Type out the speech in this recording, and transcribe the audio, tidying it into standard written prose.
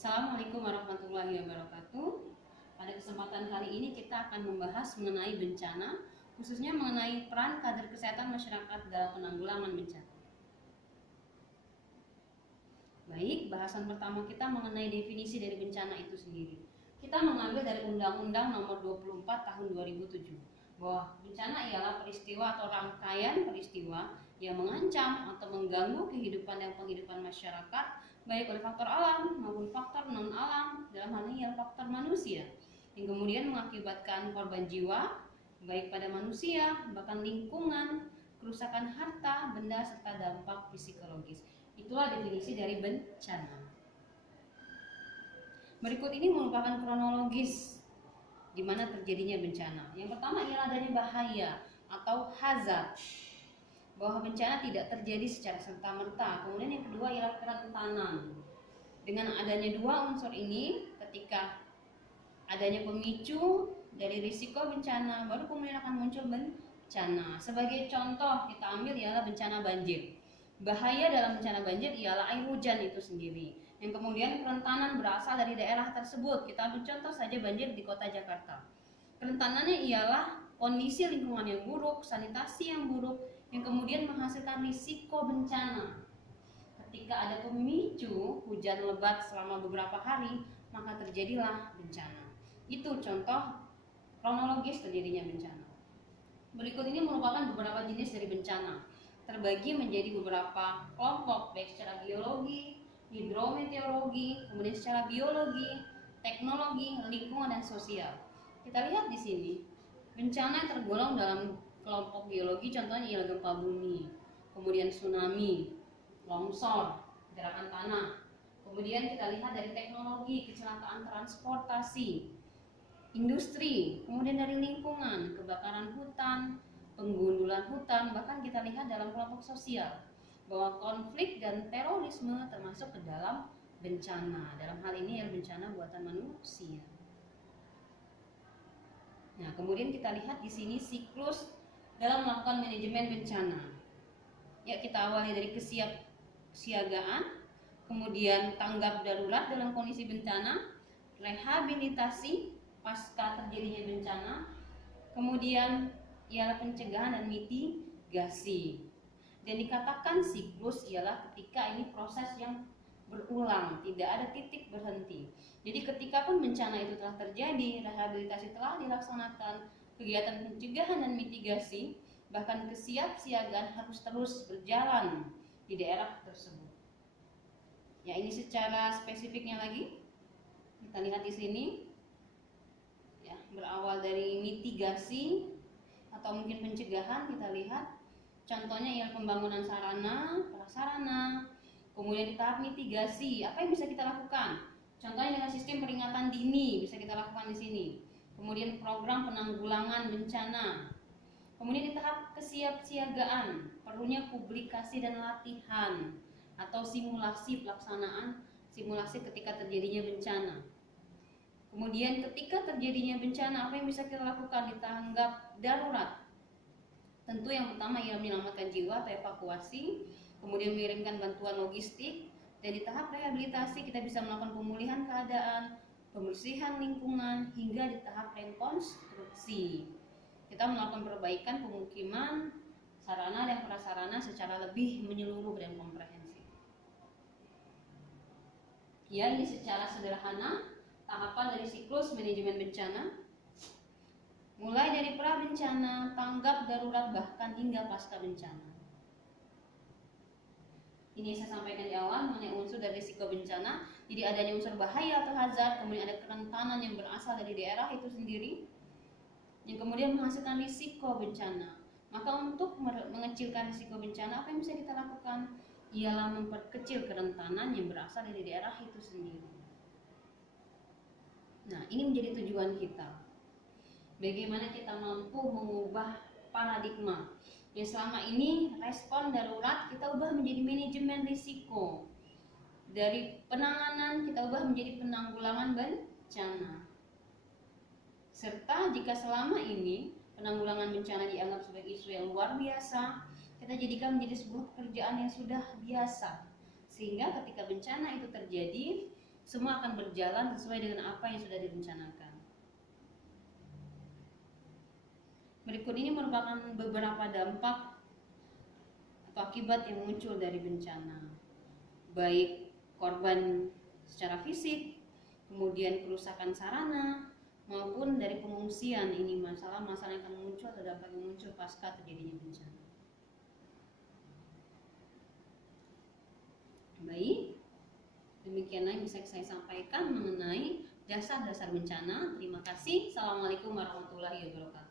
Assalamualaikum warahmatullahi wabarakatuh. Pada kesempatan kali ini kita akan membahas mengenai bencana, khususnya mengenai peran kader kesehatan masyarakat dalam penanggulangan bencana. Baik, bahasan pertama kita mengenai definisi dari bencana itu sendiri. Kita mengambil dari Undang-Undang Nomor 24 Tahun 2007 bahwa bencana ialah peristiwa atau rangkaian peristiwa yang mengancam atau mengganggu kehidupan dan penghidupan masyarakat baik oleh faktor alam maupun faktor non alam, dalam hal ini adalah faktor manusia, yang kemudian mengakibatkan korban jiwa baik pada manusia, bahkan lingkungan, kerusakan harta, benda, serta dampak psikologis. Itulah definisi dari bencana. Berikut ini merupakan kronologis di mana terjadinya bencana. Yang pertama ialah dari bahaya atau hazard, bahwa bencana tidak terjadi secara serta-merta. Kemudian yang kedua ialah kerentanan. Dengan adanya dua unsur ini, ketika adanya pemicu dari risiko bencana, baru kemudian akan muncul bencana. Sebagai contoh kita ambil ialah bencana banjir. Bahaya dalam bencana banjir ialah air hujan itu sendiri, yang kemudian kerentanan berasal dari daerah tersebut. Kita ambil contoh saja banjir di kota Jakarta. Kerentanannya ialah kondisi lingkungan yang buruk, sanitasi yang buruk, yang kemudian menghasilkan risiko bencana. Ketika ada pemicu hujan lebat selama beberapa hari, maka terjadilah bencana. Itu contoh kronologis terjadinya bencana. Berikut ini merupakan beberapa jenis dari bencana, terbagi menjadi beberapa kelompok, baik secara geologi, hidrometeorologi, kemudian secara biologi, teknologi, lingkungan, dan sosial. Kita lihat di sini, bencana yang tergolong dalam kelompok geologi contohnya ialah gempa bumi, kemudian tsunami, longsor, gerakan tanah. Kemudian kita lihat dari teknologi, kecelakaan transportasi, industri, kemudian dari lingkungan, kebakaran hutan, penggundulan hutan, bahkan kita lihat dalam kelompok sosial bahwa konflik dan terorisme termasuk ke dalam bencana. Dalam hal ini adalah bencana buatan manusia. Nah, kemudian kita lihat di sini siklus dalam melakukan manajemen bencana. Ya, kita awali dari kesiapsiagaan, kemudian tanggap darurat dalam kondisi bencana, rehabilitasi pasca terjadinya bencana, kemudian ialah pencegahan dan mitigasi. Dan dikatakan siklus ialah ketika ini proses yang berulang, tidak ada titik berhenti. Jadi ketika pun bencana itu telah terjadi, rehabilitasi telah dilaksanakan, kegiatan pencegahan dan mitigasi, bahkan kesiapsiagaan harus terus berjalan di daerah tersebut. Ya, ini secara spesifiknya lagi kita lihat di sini. Ya, berawal dari mitigasi atau mungkin pencegahan, kita lihat contohnya ialah pembangunan sarana, prasarana. Kemudian di tahap mitigasi, apa yang bisa kita lakukan? Contohnya dengan sistem peringatan dini bisa kita lakukan di sini. Kemudian program penanggulangan bencana. Kemudian di tahap kesiapsiagaan, perlunya publikasi dan latihan atau simulasi pelaksanaan simulasi ketika terjadinya bencana. Kemudian ketika terjadinya bencana, apa yang bisa kita lakukan di tanggap darurat? Tentu yang pertama ialah menyelamatkan jiwa atau evakuasi, kemudian mengirimkan bantuan logistik, dan di tahap rehabilitasi kita bisa melakukan pemulihan keadaan, pembersihan lingkungan, hingga di tahap rekonstruksi. Kita melakukan perbaikan pemukiman, sarana dan prasarana secara lebih menyeluruh dan komprehensif. Ya, ini secara sederhana tahapan dari siklus manajemen bencana, mulai dari pra bencana, tanggap darurat, bahkan hingga pasca bencana. Ini saya sampaikan di awal mengenai unsur dari risiko bencana. Jadi adanya unsur bahaya atau hazard, kemudian ada kerentanan yang berasal dari daerah itu sendiri, yang kemudian menghasilkan risiko bencana. Maka untuk mengecilkan risiko bencana, apa yang bisa kita lakukan? Ialah memperkecil kerentanan yang berasal dari daerah itu sendiri. Nah, ini menjadi tujuan kita. Bagaimana kita mampu mengubah paradigma yang selama ini respon darurat kita ubah menjadi manajemen risiko, dari penanganan kita ubah menjadi penanggulangan bencana. Serta jika selama ini penanggulangan bencana dianggap sebagai isu yang luar biasa, kita jadikan menjadi sebuah pekerjaan yang sudah biasa, sehingga ketika bencana itu terjadi, semua akan berjalan sesuai dengan apa yang sudah direncanakan. Berikut ini merupakan beberapa dampak atau akibat yang muncul dari bencana, baik korban secara fisik, kemudian kerusakan sarana, maupun dari pengungsian. Ini masalah-masalah yang akan muncul atau dampak yang muncul pasca terjadinya bencana. Baik, demikianlah yang bisa saya sampaikan mengenai dasar-dasar bencana. Terima kasih. Assalamualaikum warahmatullahi wabarakatuh.